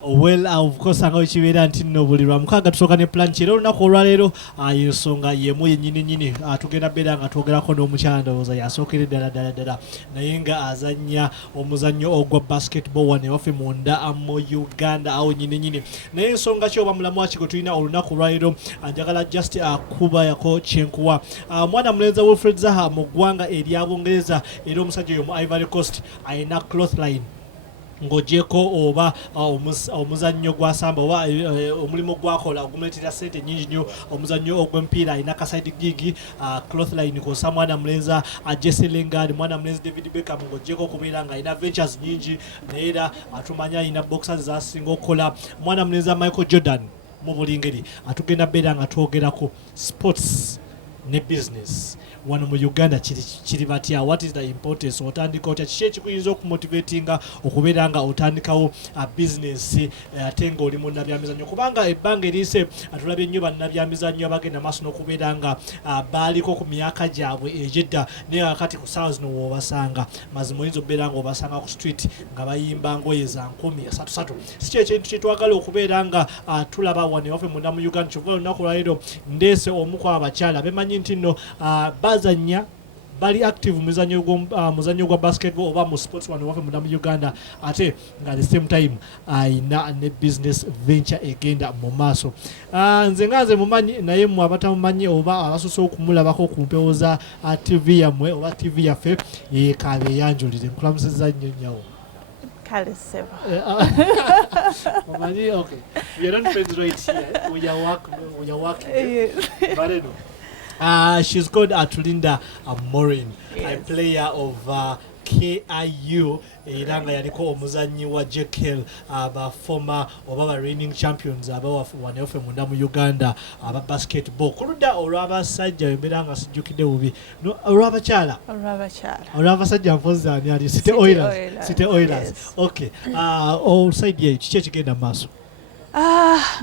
Well, of course, I'm going to be able to know what I'm going to talk about. Plan chiro na koralero ayusonga yemu nyini atugenda beda nga twogera ko n'omukyanda oza yasokere dala nayenga azanya omuzannyo ogwa basketball wane wafe munda mu Uganda awo nyini naye ensonga kyo bamulamu akiko tulina olunaku lwalero njagala just kuba yako kyenkuwa mwana mulenza Wilfred Zaha mu ggwanga erya Bungereza era omusajja oyo mu Ivory Coast ayina clothline ng'ogyeko oba omuzannyo gwa samba oba omulimu gwakola ogumuleetera ssente nnyingi nnyo omuzannyo ogw'emipiira alina kaside gig clothline kosa mwana mulenza Jesse Lingard mwana mulenzi David Beckham ng'ogyeko okubeera ng'alina ventures nnyingi naye era atumanya alina boxers zasinga okukola mwana mulenza Michael Jordan mu buli ngeri atugenda beera nga twogerako sports ne business wano mu Uganda kiri batya what is the importance otandika otya kiki ekikuyinza okumotivatinga okubeera nga otandikawo business ate nga oli mu nabyamizannyo kubanga ebbanga eriise atulabye nnyo bannabyamizannyo abagenda maaso n'okubeera nga baaliko ku myaka gyabwe egyedda naye kakati ku ssaawa zino woobasanga mazima oyinza okubeera nga obasanga ku street nga bayimba ngoye za 10 si kyo ekintu kye twagala okubeera nga tulaba wano ewaffe munda mu Uganda kyova olunaku lwalero ndeese omu ku abakyala bemanyi nti nno bazanya bali active muzannyo gwa basketball oba mu sports wano waffe munda mu Uganda ate nga the same time ayina ne business venture egenda mu maaso nze mumanyi naye mmwe abatamumanyi oba abasoose okumulabako ku mpewo za TV yammwe oba TV yaffe kaabe eyanjulire nkulamusizza nnyo nnyawo Kale Seva. Okay. We are not friends right here. We are working. Yes. But anyway. She's called Atulinda Morin, yes. A player of KIU era nga yaliko omuzannyi wa JKL aba former oba reigning champions aba wane ofe munda mu Uganda aba basketball kuludda olw'abasajja bemera nga sijjukidde bubi no olw'abasajja mpozi ani ali City Oilers. Okay. Side ye kiki ekigenda mu maaso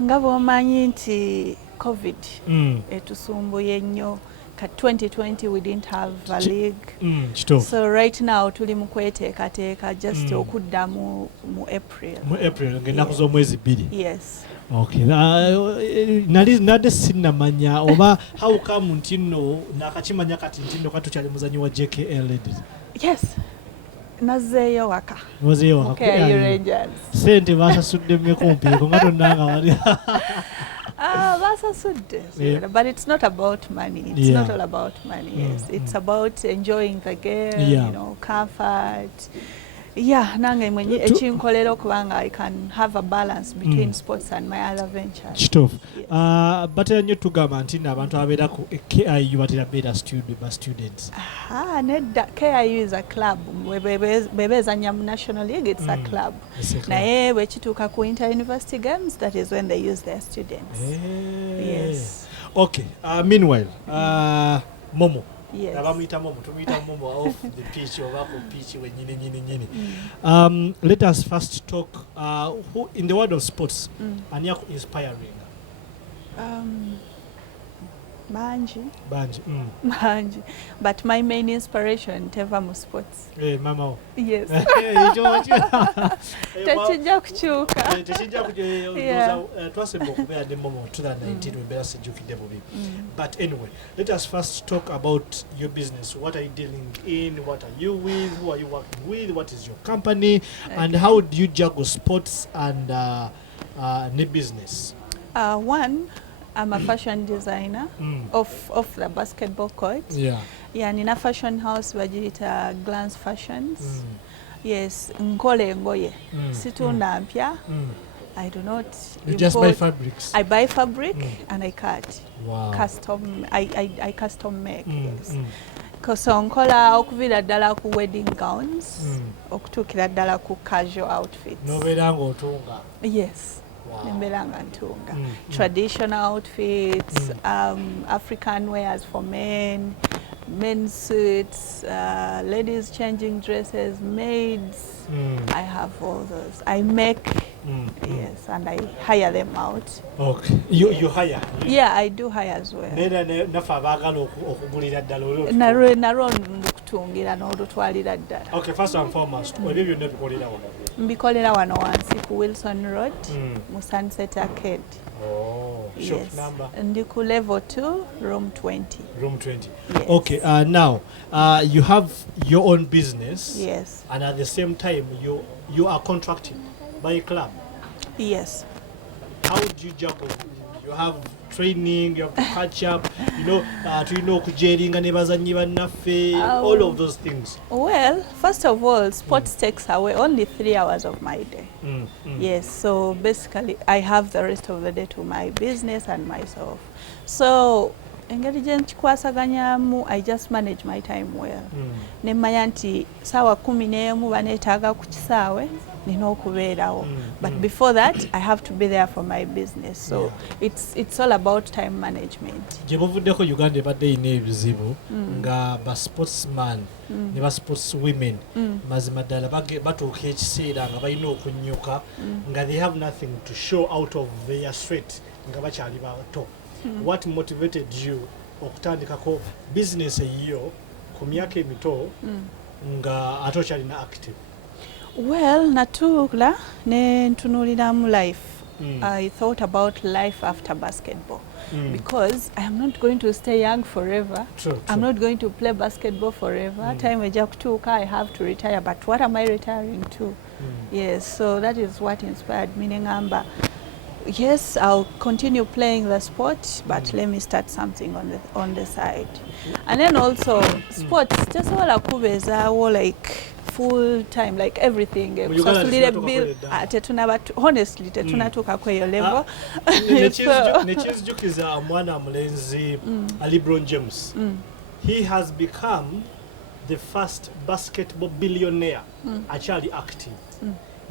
nga bw'omanyi nti COVID etusumbuye nnyo. 2020 we didn't have a league. So right now tuli mu kweteekateeka just okudda mu April. Mu April ng'ennaku z'omwezi 2. Yes. Okay. Nadde sinnamanya oba how come nti nno nakakimanya kati nti nno katukyali muzannyi wa JKL ladies. Yes. Nazeeyo waka. Nazeeyo waka. Okay, Rangers. Sente basasudde mmekumpiiko nga tonnanga wali. Yeah. But it's not about money. It's not all about money. Yes, it's about enjoying the game. You know, comfort. Yeah, nange mwenye echinkolera okubanga I can have a balance between sports and my other ventures. Kituufu. Batera nnyo tugamba nti n'abantu abeera ku KIU batera beera students. Nedda KIU is a club. Bebezanya mu National League, it's a club. Naye bwe kituuka ku inter-university games, that is when they use their students. Yes. Okay. Meanwhile, Momo. Yes. Tumita Momo off the pitch or off the pitch when nyini. Let us first talk who in the world of sports and you're inspiring. Manji. Manji. But my main inspiration teva mu sports. Hey, mama. Yes. Techinja kuchuka. Twasemba okubeera ne Momo 2019 webera sijjukidde bubi. But anyway, let us first talk about your business. What are you dealing in? What are you with? Who are you working with? What is your company? Okay. And how do you juggle sports and new business? One, I'm a fashion designer of the basketball court. Yeah, nina fashion house bajita Glance Fashions. Yes, nkole ngoye. Situna mpya. I do not You just buy fabrics? I buy fabric and I cut. Wow. I custom make. Yes. So nkola okuvira ddala ku wedding gowns, okutuukira ddala ku casual outfits. Nobeera ng'otunga? Yes. Nemberanga ntunga. Traditional outfits, African wears for men, men's suits, ladies changing dresses, maids. I have all those. I make, yes, and I hire them out. Okay. You hire? Yeah, I do hire as well. Nafa abagala okugulira ddala olwo? Naro okutungira n'olutwalira ddala. Okay, first and foremost, ebyo byonna bikolera wano. Mbikolera wano wansi ku Wilson Road mu Sunset Arcade. Oh, shop Yes. number? Ndi ku level 2, room 20. Room 20. Yes. Okay, now you have your own business. Yes. And at the same time, you are contracted by a club. Yes. How do you juggle? You have training, you have to catch up, kujeeringa ne bazannyi bannaffe, all of those things. Well, first of all, sports takes away only 3 hours of my day. Yes, so basically I have the rest of the day to my business and myself. So engeri gye nkikwasaganyamu, I just manage my time well. Ne mmanya nti ssaawa 11 baneetaaga ku kisaawe nina okubeerawo. But before that, I have to be there for my business. So it's all about time management. Gye muvuddeko Uganda ebadde erina ebizibu nga ba sportsman ne ba sportswomen mazima ddala batuuka ekiseera nga balina okunnyuka nga they have nothing to show out of their sweat nga bakyali bato. What motivated you okutandikako business eyiyo ku myaka emito nga ate okyalina active? Well, natuula ne ntunuuliramu life. I thought about life after basketball because I am not going to stay young forever. True. I'm not going to play basketball forever. Time ejja kutuuka, I have to retire. But what am I retiring to? Yes, so that is what inspired me. Ngamba, yes, I'll continue playing the sport, but let me start something on the side. And then also, sports just wala kubeezaawo like full time, like everything. Kusasulira bill, honestly, tetunatuukako eyo level. Nekyenzijjukiza mwana mulenzi LeBron James. He has become the first basketball billionaire akyali active.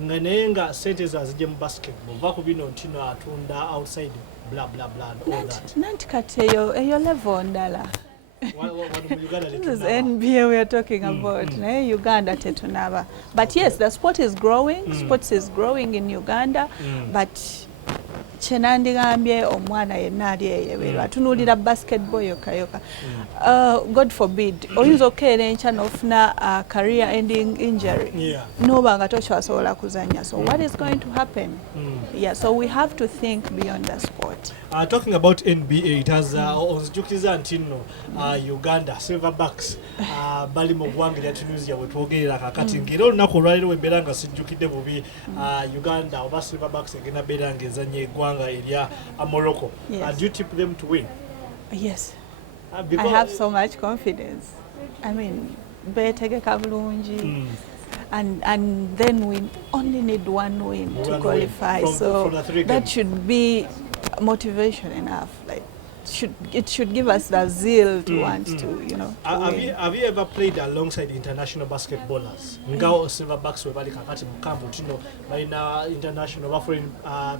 Nga naye nga sente zazijje mu basketball va ku bino ntino atunda outside blah blah blah and all that. Nanti kati eyo level ndala. This is NBA we are talking about. Uganda tetunaba. But yes, the sport is growing. Sports is growing in Uganda. But kyenandigambye omwana yenna ali eyo atunuulira basketball yoka. God forbid oyinza okukeera enkya n'ofuna a career ending injury noba nga tokyasobola kuzanya. So what is going to happen? So we have to think beyond the sport. Talking about NBA, it has onzijukiza nti nno Uganda Silverbacks bali mu ggwanga lya Tunisia bwe twogerera kakati ng'era olunaku olwaleero wembeera nga sijjukidde bubi Uganda oba Silverbacks egenda beera ng'ezanya eggwanga erya Morocco. Do you tip them to win? Yes. I have so much confidence. I mean, betegeka bulungi. And then we only need one win to qualify. So that should be motivation enough. Like it should give us the zeal to want to, Have you ever played alongside international basketballers? Ngao Silverbacks webali kakati mukambu tino balina international foreign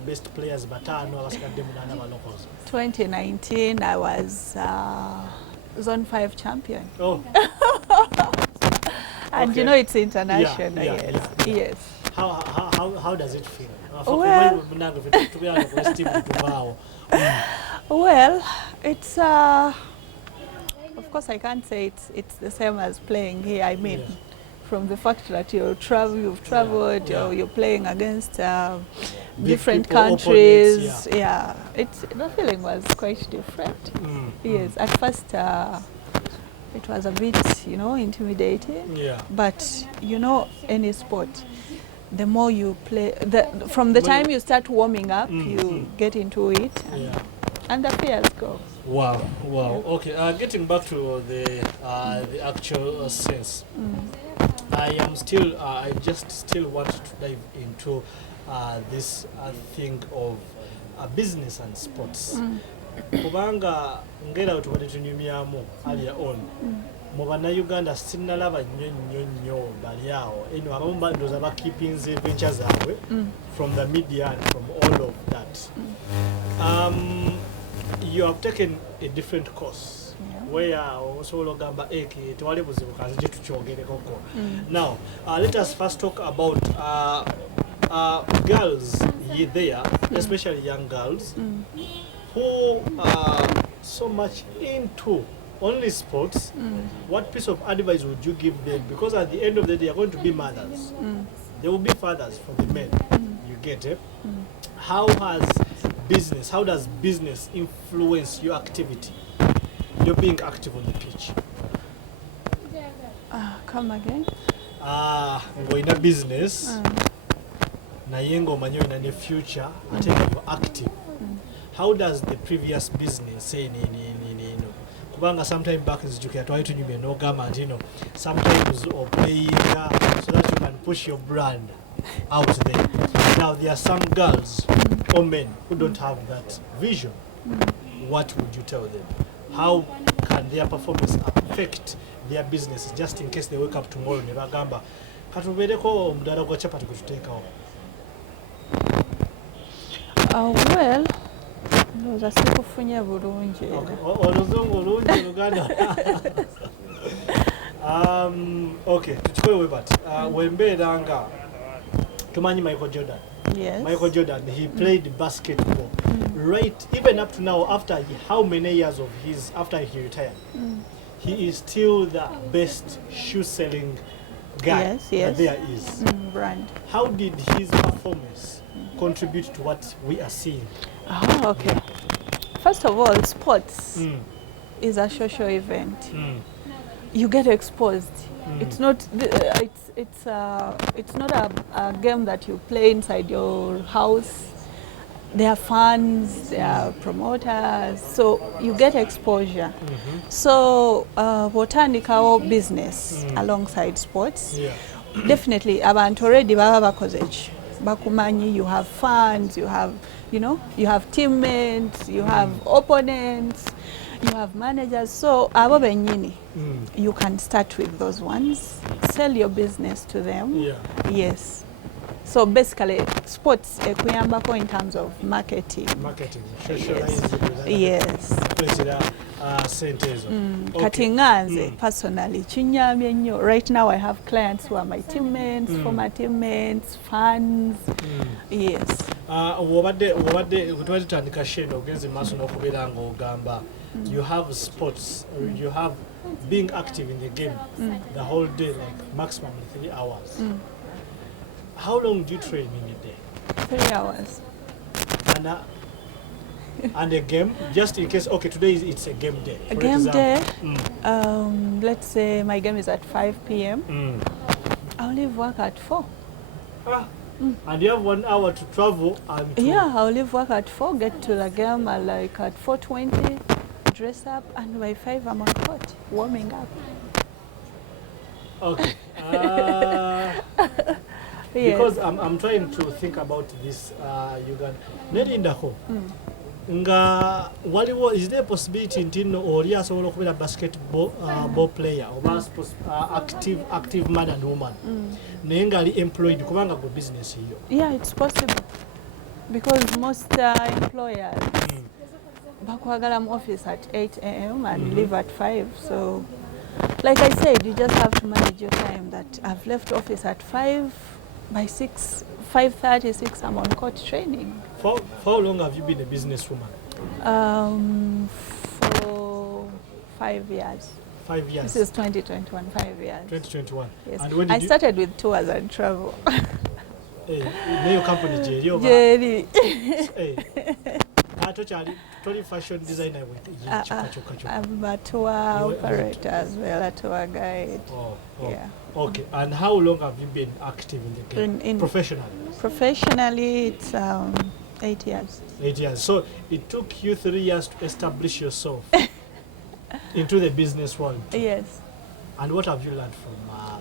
best players batano abasikadde munana ba locals. 2019 I was Zone 5 champion. Oh. And okay. It's international. Yes. How does it feel? Well, it's of course I can't say it's the same as playing here. I mean, from the fact that you've traveled, you're playing against different countries. The feeling was quite different. Yes, at first it was a bit, intimidating. But any sport, the more you play, from the time you start warming up, you get into it, and the fears go. Wow. Okay, getting back to the actual sense, I just still want to dive into this thing of business and sports. Kubanga ngera tubadde tunyumyamu earlier on mu bannayuganda sinnalaba nnyo bali awo abamu ndoza bakeepinze venture zaabwe from the media and from all of that. You have taken a different course where osobola ogamba tewali buzibu kazi gye tukyogerekoko. Now let us first talk about girls there, especially young girls who are so much into only sports. What piece of advice would you give them? Because at the end of the day, they are going to be mothers. there will be fathers for the men. You get it? How does business influence your activity? You're being active on the pitch. Come again? We're in a business. Naye ng'omanyi olina ne future ate nga you're active. How does the previous business say no? Kubanga sometime back nzijukira twali tunyumye n'ogamba nti sometimes playing so that you can push your brand out there. Now there are some girls or men who don't have that vision. What would you tell them? How can their performance affect their business just in case they wake up tomorrow ne bagamba katubeereko omudaala gwa chapati gwe tuteekawo? Well, ndowooza sikufunye bulungi era. Oluzungu lungi Luganda. Okay, tukikoye we bati. Wembeera nga tumanyi Michael Jordan. Yes. Michael Jordan, he played basketball. Right, even up to now, after how many years of after he retired, he is still the best shoe-selling guy that there is. Brand. How did his performance contribute to what we are seeing? Okay. First of all, sports is a social event. You get exposed. It's not. It's not a game that you play inside your house. There are fans, there are promoters, so you get exposure. So botandikawo business alongside sports. Definitely, abantu already baba bakoze bakumanyi. You have fans, you have teammates, you have opponents, you have managers. So abo benyini, you can start with those ones. Sell your business to them. Yes. So basically, sports ekuyambako in terms of marketing. Yes. Kati nganze personally kinyambye nnyo. Right now I have clients who are my teammates, former teammates, fans. Yes. Wobadde tutandika shendo ogenze maaso n'okubeera ng'ogamba you have sports, you have being active in the game the whole day, like maximum 3 hours. How long do you train in a day? 3 hours. And a game, just in case, okay, today it's a game day. A game day, let's say my game is at 5 p.m. I'll leave work at 4. And you have 1 hour to travel. I'll leave work at 4, get to the game at 4:20, dress up, and by 5 I'm on court, warming up. Okay. Because I'm trying to think about this Uganda. Nedindako. Nga waliwo, is there a possibility ntino oli asobola okubeera basketball ball player oba active man and woman naye nga ali employed kubanga go business hiyo? Yeah, it's possible because most employers bakwagala mu office at 8 a.m. and leave at 5. So like I said, you just have to manage your time. That I've left office at 5. By 5:36 I'm on court training. For how long have you been a businesswoman? For 5 years. 5 years. This is 2021, 5 years. 2021. Yes. And when I started with tours and travel. Your company Jerry. Totally fashion designer with I'm a tour operator as well, a tour guide. Yeah. Okay. And how long have you been active in the game? Professionally? Professionally, it's 8 years. 8 years. So it took you 3 years to establish yourself into the business world too. Yes. And what have you learned from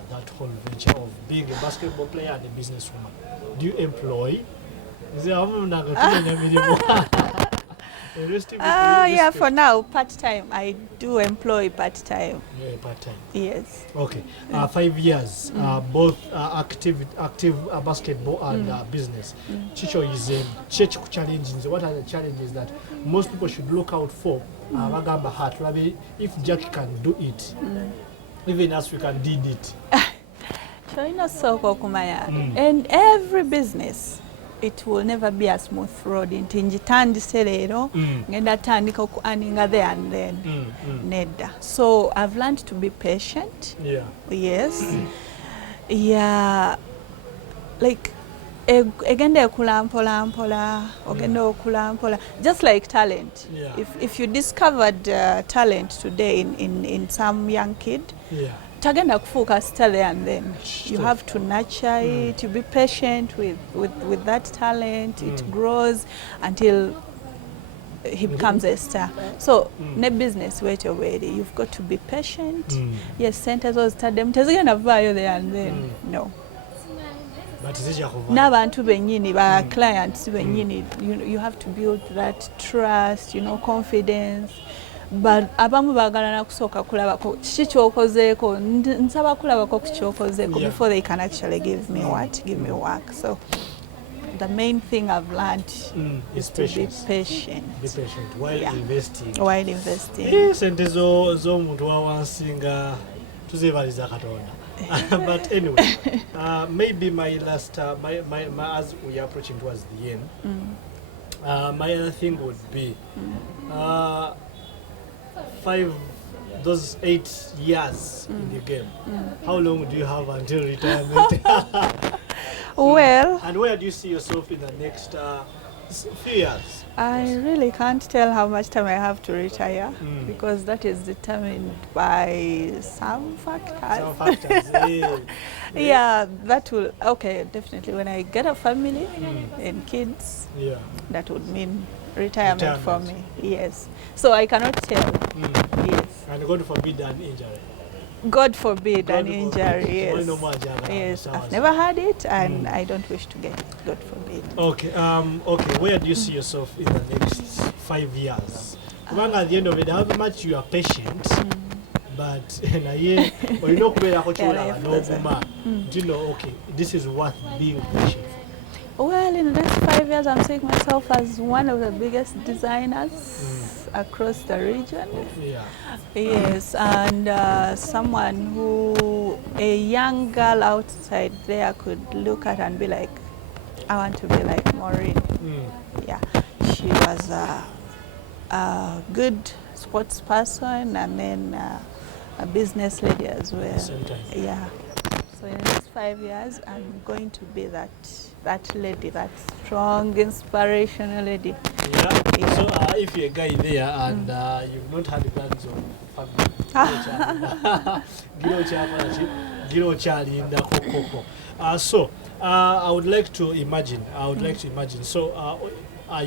that whole venture of being a basketball player and a businesswoman? Do you employ? Yeah, for now, part-time. I do employ part-time. Yeah, part-time. Yes. Okay. 5 years, both active basketball and business. Chicho is challenging. What are the challenges that most people should look out for? If Jack can do it, even us we can did it. And every business, it will never be a smooth road. Nti njitandise leero ngenda tandika okuaninga there and then nedda. So I've learned to be patient. Yeah. Yes. Yeah. like egenda ekula mpola mpola ogenda okula mpola, just like talent. If you discovered talent today in some young kid, tagenda kufuuka star there and then. You have to nurture it, you be patient with that talent, it grows until he becomes a star. So ne business wait already, you've got to be patient. Yes, centers or start them tezigenda vaayo there and then. No. N'abantu bennyini ba clients bennyini, you have to build that trust, confidence. But abamu baagala na kusooka kulabako kiki kyokozeeko, nsaba kulabako kikyokozeeko before they can actually give me work. So the main thing I've learned is to be patient. Be patient while investing. While investing. Sente z'omuntu wawansinga tuzebaliza Katonda. But anyway, maybe my last, as we are approaching towards the end, my other thing would be those 8 years in the game. How long do you have until retirement? Well, and where do you see yourself in the next few years? I really can't tell how much time I have to retire because that is determined by some factors. Some factors, yeah, that will, okay, definitely. When I get a family and kids, that would mean retirement for me. Yes. So I cannot tell. Yes. And God forbid an injury. God forbid an injury, yes. Yes, I've never had it and I don't wish to get it, God forbid. Okay, okay. Where do you see yourself in the next 5 years? At the end of it, how much you are patient, but you know, okay, this is worth being patient for. Well, in the next 5 years, I'm seeing myself as one of the biggest designers across the region. Yes, and someone who a young girl outside there could look at and be like, I want to be like Maureen. Yeah, she was a good sports person and then a business lady as well. Yeah. So in the next 5 years, I'm going to be that lady, that strong, inspirational lady. Yeah. So if you're a guy there and you've not had plans of family, so I would like to imagine. So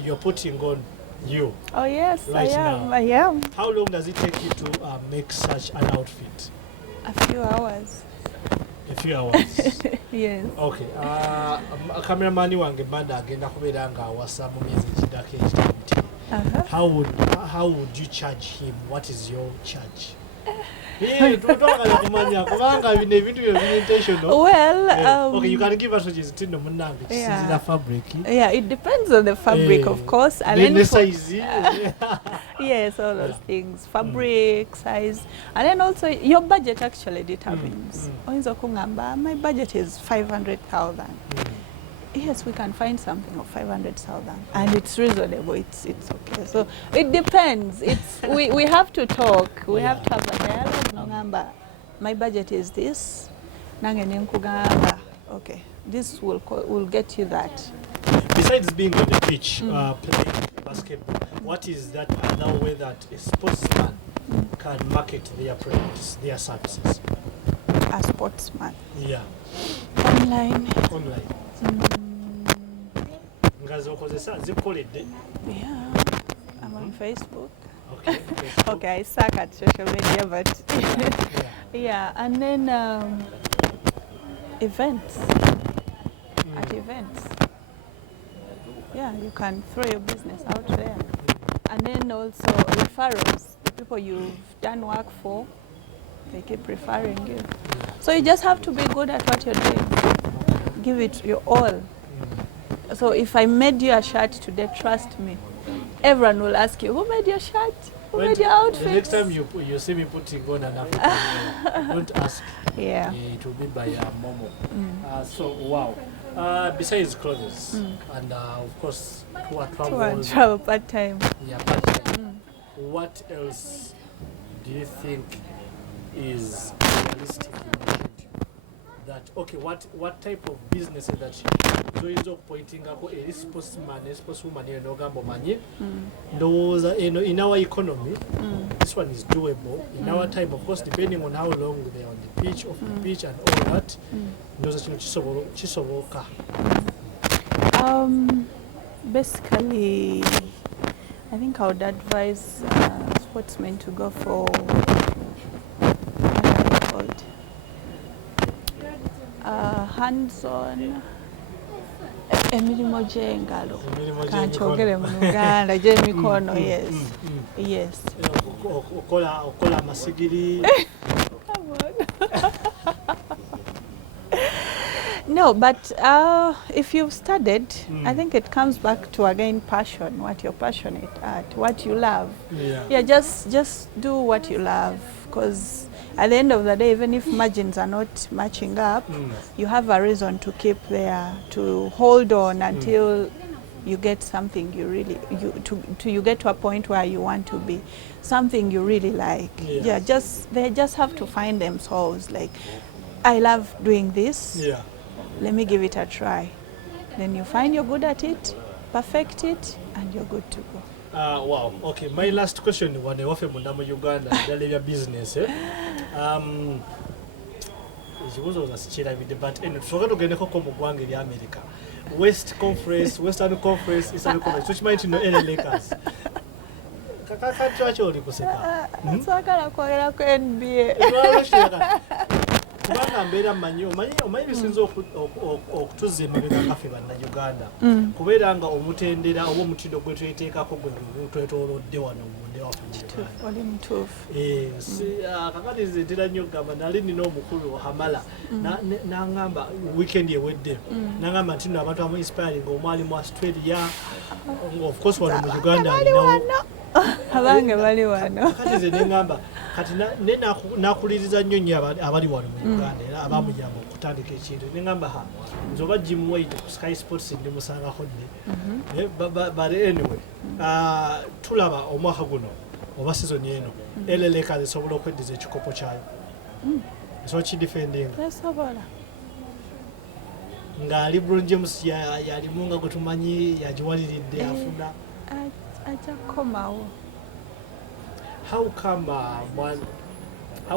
you're putting on you. Oh yes, right now. I am. How long does it take you to make such an outfit? A few hours. A few hours. Yes. Okay. Cameraman wange banda agenda kubeera nga awasa mu myezi ekidako ekitamu. How would you charge him? What is your charge? Well, okay, you can give us fabric. Yeah, it depends on the fabric, of course. And then size. Yes, all those things. Fabric, size. And then also your budget actually determines. My budget is 500,000. Yes, we can find something of 500,000 and it's reasonable, it's okay. So it depends. We have to talk. We have to have a dialogue. Nongamba, my budget is this. Nange nenkugamba, okay, this will get you that. Besides being on the pitch, playing basketball, what is that other way that a sportsman can market their products, their services? A sportsman? Yeah. Online. Yeah, I'm on Facebook. Okay. Okay, I suck at social media, but yeah, and then events. At events. Yeah, you can throw your business out there. And then also referrals. The people you've done work for, they keep referring you. So you just have to be good at what you're doing. Give it your all. So if I made you a shirt today, trust me, everyone will ask you, who made your shirt? Who made your outfit? The next time you see me putting on an African, don't ask. Yeah. It will be by Momo. So, wow. Besides clothes, and of course, travel part-time. Yeah, part-time. What else do you think is realistic in the future? that okay what type of business that zoyinza okupointingako eri sportswoman eno ogamba omanye ndowooza eno in our economy this one is doable in our time of course depending on how long they're on the pitch off the pitch and all that ndowooza kino kisoboka. Basically I think I would advise sportsmen to go for hands-on emirimu gy'engalo kankyogere mu Luganda gy'emikono. Yes okola amasigiri. No, but if you've studied, I think it comes back to again passion, what you're passionate at, what you love. Yeah, just do what you love, because at the end of the day, even if margins are not matching up, you have a reason to keep there, to hold on until you get something you really, you get to a point where you want to be, something you really like. Yeah, they just have to find themselves, like, I love doing this. Yeah. Let me give it a try. Then you find you're good at it, perfect it, and you're good to go. Wow. Okay. My last question: When you offer Mundamo Uganda, your business, but anyway, forget to get a couple of in America. Western Conference, Eastern Conference, which might know any Lakers. Kubanga mbeera omanyi bisinza okutuza emabega kaffe bannayuganda kubeera nga omutendera oba omutindo gwe tweteekako gwe twetoolodde wano munde waffe kakati nze ntera nnyo okugamba nali nina omukulu Hamala n'aŋŋamba weekend ewedde n'aŋŋamba nti nno abantu amu inspiring omwali mu Australia of course wano mu Uganda alinawo abange bali wano kati nze neŋŋamba kati nakuliriza nnyo abali wano mu Uganda era abamuyamba okutandika ekintu neŋŋamba nze oba Jim White ku Sky Sports ndi musangako nne but anyway tulaba omwaka guno oba sizoni eno LA Lakers esobola okweddiza ekikopo kyayo esobola kidifendinga nga LeBron James yalimu nga gwe tumanyi yagiwaliridde afuna ajja kukomawo. How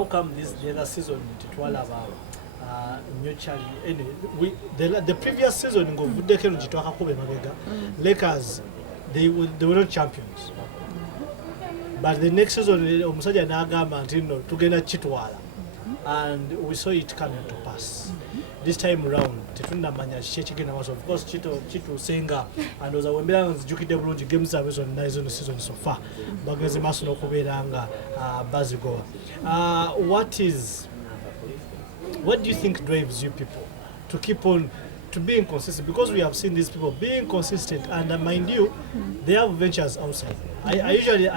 come the other season titwalaba mutually anyway the previous season ngovuddeko gitwaka kuba emabega Lakers they were not champions but the next season omusajja n'agamba nti nno tugenda kitwala and we saw it coming to pass. This time round tetunamanya kiki ekigenda maaso of course kituusenga andooza wembeera nzijjukidde bulungi games zaabwe zonna ezo season so far bagenze maaso n'okubeera nga bazigoba. What do you think drives you people to keep on to being consistent, because we have seen these people being consistent and mind you they have ventures outside. I usually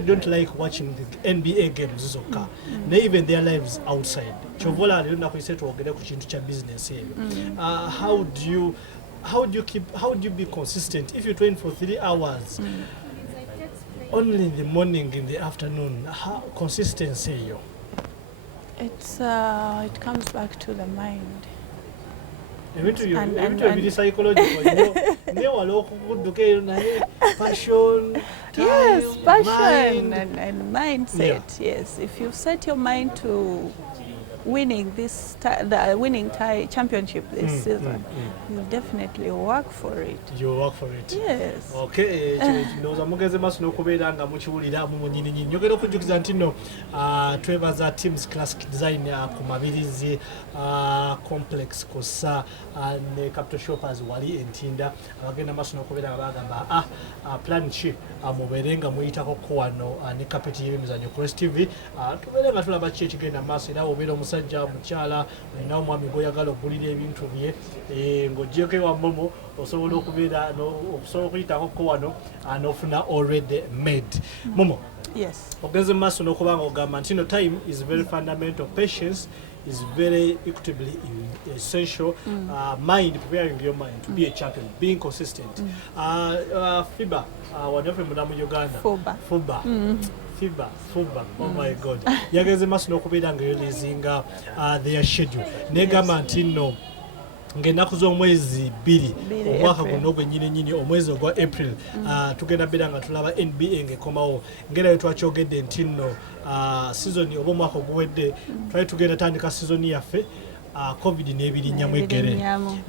don't like watching the NBA games zokka even their lives outside chovola alina kuise tuogere ku kintu kya business eyo. How do you be consistent if you train for 3 hours only in the morning, in the afternoon? How consistency eyo? It comes back to the mind. Ebintu psychological, passion, time, yes, passion mind. and mindset. Yes, if you set your mind to winning championship this season, you'll definitely work for it. You'll work for it. Yes. Okay. Ndoza mugeze maso n'okubeera nga mukiwulira mu munyininyi. Njogera okujjukiza nti nno twebaza Teams Classic Design ku Mabirizi complex kosa ne Capital Shoppers wali entinda abagenda maso n'okubeera nga bagamba plan ki mubeere nga muyitako ko wano ne kapeti y'emizannyo Cross TV tubeere nga tulaba ki ekigenda maaso era obeera omusajja mukyala olina omwami gw'oyagala okugulira ebintu bye ng'oggyeko ewammomo osobola okubeera okusobola okuyitako ko wano n'ofuna already made. Momo, Yes. Ogenze maaso n'okubanga ogamba nti time is very fundamental. Patience is very equitably essential. Mind, preparing your mind to be a champion, being consistent. FIBA, whatever mu Uganda. FUBA. FIBA. Oh my God. Yageze maaso n'okubeera nga releasinga their schedule. Negamba nti nno ng'ennaku z'omwezi 2 omwaka guno gwennyini omwezi ogwa April tugenda beera nga tulaba NBA ng'ekomawo ng'era bwe twakyogedde nti nno season oba omwaka oguwedde twali tugenda tandika season yaffe covid n'ebirinnyamu eggere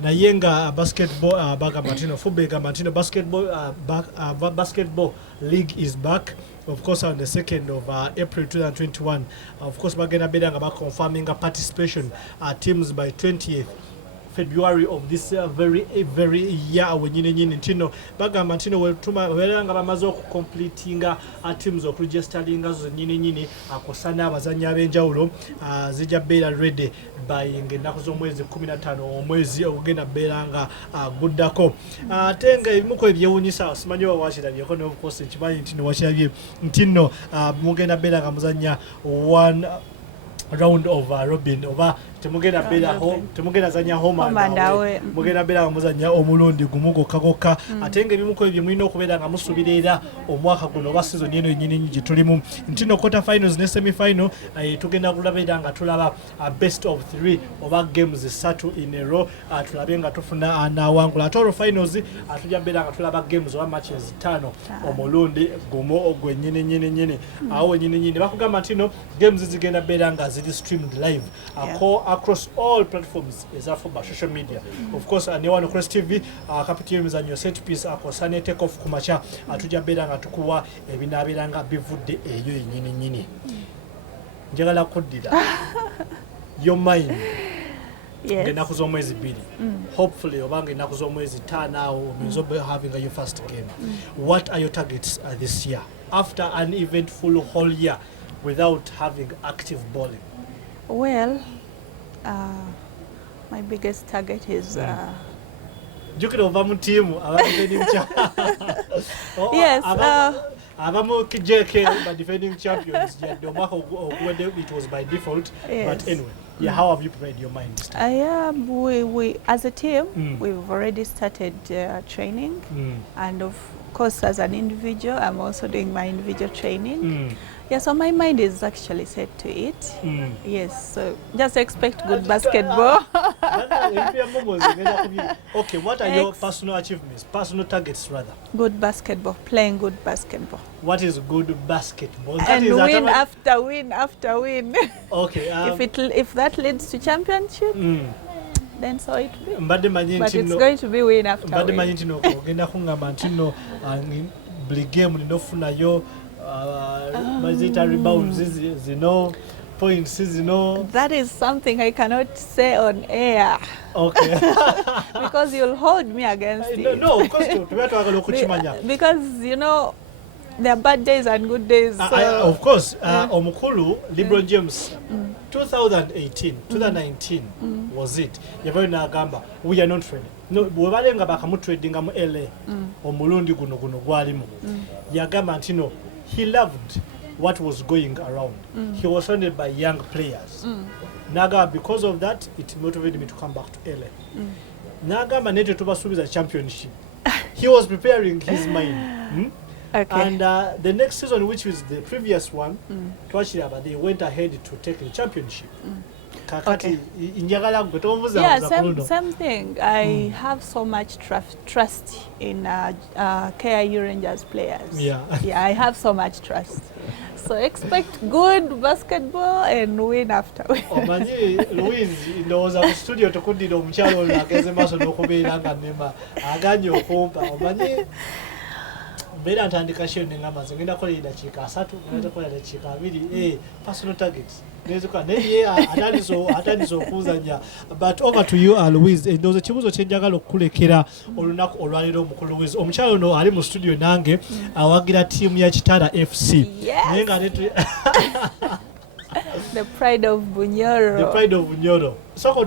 naye nga basketball bagamba ntino football egamba ntino basketball league is back. Of course, on the 2nd of April 2021, of course, bagenda beera nga baconfirming participation teams by 20th February of this very year wenyini ntino bagamba ntino wera nga bamaze okucompletinga teams okuregisteringa zo nyini akosana abazanyi ab'enjawulo zijja beera ready by ng'ennaku z'omwezi 15 omwezi ogenda beera nga guddako ate nga ebimuko ebyewuunyisa simanyi oba wakirabyeko ne of course ekimanyi ntino wakirabye ntino mugenda beera nga muzanya one round of robin oba temugenda zanya home and away mugenda beera muzanya omulundi gumu gokka ate nga ebimuko ebyo mulina okubeera nga musubirira omwaka guno oba season eno ennyini gye tulimu ntino quarter finals ne semi final tugenda kulabeera nga tulaba best of 3 oba games 3 in a row tulabe nga tufuna n'awangula ate olwo finals tujja beera nga tulaba games oba matches 5 omulundi gumu ogwennyini awo wennyini bakugamba ntino games zigenda beera nga ziri streamed live across all platforms ezafuba social media. Of course ne wano Cross TV kapiti emizanyo set piece akosane take off kumacha atujja beera nga tukuwa ebinaabeera nga bivudde eyo yennyini njagala kuddira your mind ng'ennaku z'omwezi 2 hopefully obanga ennaku z'omwezi 5 awo means having your first game. What are your targets this year after an eventful whole year without having active bowling? Well, my biggest target is jukira ova mu team defending yes abamu JK but defending champions yadde omwaka ogwedde it was by default. Yes. But anyway, yeah, how have you prepared your mind? We as a team we've already started training and of course as an individual I'm also doing my individual training. Yeah, so my mind is actually set to it. Yes, so just expect good basketball. Okay, what are your personal achievements, personal targets rather? Good basketball, playing good basketball. What is good basketball? And win after win after win. Okay. If that leads to championship, then so it will be. But it's going to be win after win. Rebounds, points, that is something I cannot say on air. Okay. Because you'll hold me against it. No, of course. Because there are bad days and good days. Of course, Omukulu, LeBron James, 2019 was it. Gamba, we are not ready. No, webalenga bakamutradinga mu LA omulundi guno gwalimu. Yagamba ntino he loved what was going around. He was surrounded by young players. Naga, because of that, it motivated me to come back to LA. Naga managed to basubiza championship. He was preparing his mind. Okay. And the next season, which was the previous one, they went ahead to take the championship. Okay. Yeah, same thing. I have so much trust in KIU Rangers players. Yeah, I have so much trust. So expect good basketball and win after win. Omanyi Louise ndowooza mu studio tukudira omukyalo ono ageze maaso n'okubeera nga nema aganye okumpa omanyi mbeera ntandika show nengamba nze ngenda kola eddakiika 3 ngenda kola eddakiika 2 personal targets nezuka naye atandise okuzanya. But over to you Louise, ndowooza ekibuuzo kye njagala okukulekera olunaku olwaleero omukulu Louise. Omukyalo ono ali mu studio nange awagira ttiimu ya Kitara FC. Yes. The pride of Bunyoro. The pride of Bunyoro. Soko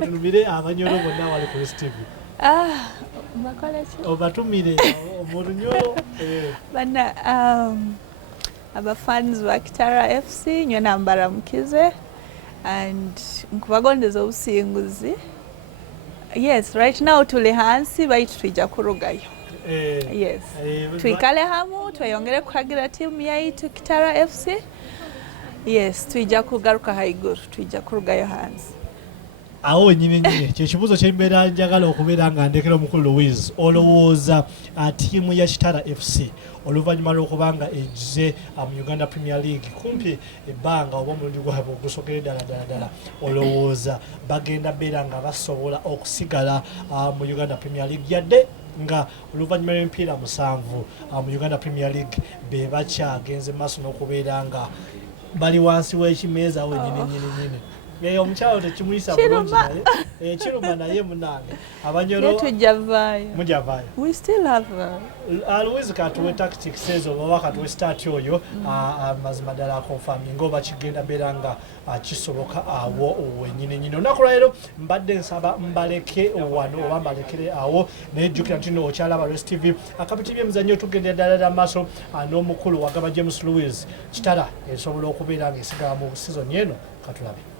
tunumire abanyoro bonna wali ku TV. Bakola ki? Obatumire mu lunyolo. Bana abafans ba Kitara FC nywena mbaramukize and nkubagondeza obusinguzi. Yes, right now tuli hansi baitu twijja kurugayo. Yes. Twikale hamu tweyongere kuhagira timu yaitu Kitara FC. Yes, twijja kugaruka haiguru, twijja kurugayo hansi. Awo nyine kyekibuzo kyembeera njagala okubeera nga ndekera omukulu Louise olowooza ttiimu ya Kitara FC oluvannyuma lw'okubanga egize mu Uganda Premier League kumpi ebbanga oba omulundi gwabwe ogusokere ddala olowooza bagenda beera nga basobola okusigala mu Uganda Premier League yadde nga oluvannyuma lw'emipiira 7 mu Uganda Premier League be bakyagenze maaso n'okubeera nga bali wansi w'ekimeeza awo nyine omukyalo tekimuyisa bulungi naye kiruma naye munange abanyolo mujavaayo we still have Louise katuwe tactics ezo oba katuwe start oyo mazima ddala confirming oba kigenda beera nga kisoboka awo wenyine olunaku lwaleero mbadde nsaba mbaleke wano oba mbalekere awo naye jjukira nti okyalaba Lwes TV akapiti by'emizannyo tugendera ddala maaso n'omukulu wagaba James Louise Kitara esobola okubeera nga esigala mu sizoni eno katulabe.